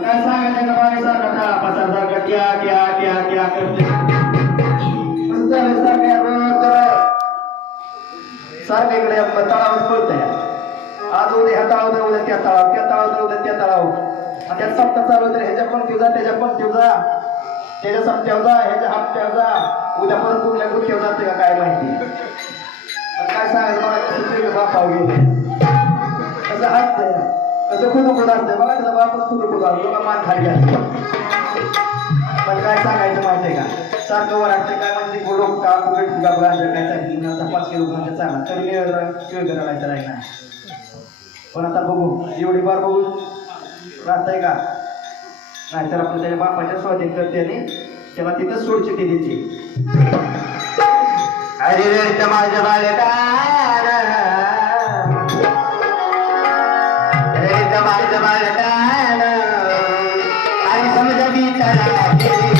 काय सांगायचं का बाई सारखा पसारसारखा क्या क्या क्या क्या करते सारखीकडे तळावच पळतंय आज उद्या ह्या तळाव उद्या त्या तळाव उद्या त्या तळाव आणि त्यात सप्ताह चालू तर ह्याच्या पंक्तीव जा त्याच्या पंक्तीव जा त्याच्या सप्त्याव जा ह्याच्या हप्त्याव जा उद्या परत कुठल्या गुठ्याव जाते का काय माहिती काय सांगायचं मला कसं बापाव घेऊन कसं हसतंय कसं खुदुखुद असतंय बघा त्याचा बापच खुदुखुद असतो का मान खाली असते पण काय सांगायचं माहितीये का सारखं वर असतं काय म्हणजे लोक का कुठे तुझा काय सांगितलं 5 किलो म्हणजे चांगला तर मी करायचं नाही ना पण आता बघू एवढी बार बघू राहतंय का नाही तर आपण त्याच्या बापाच्या स्वाधीन करते आणि तेव्हा तिथं सोडचिठी द्यायची अरे रे माझ्या बाळका माझं बाळका आणि समजा मी त्याला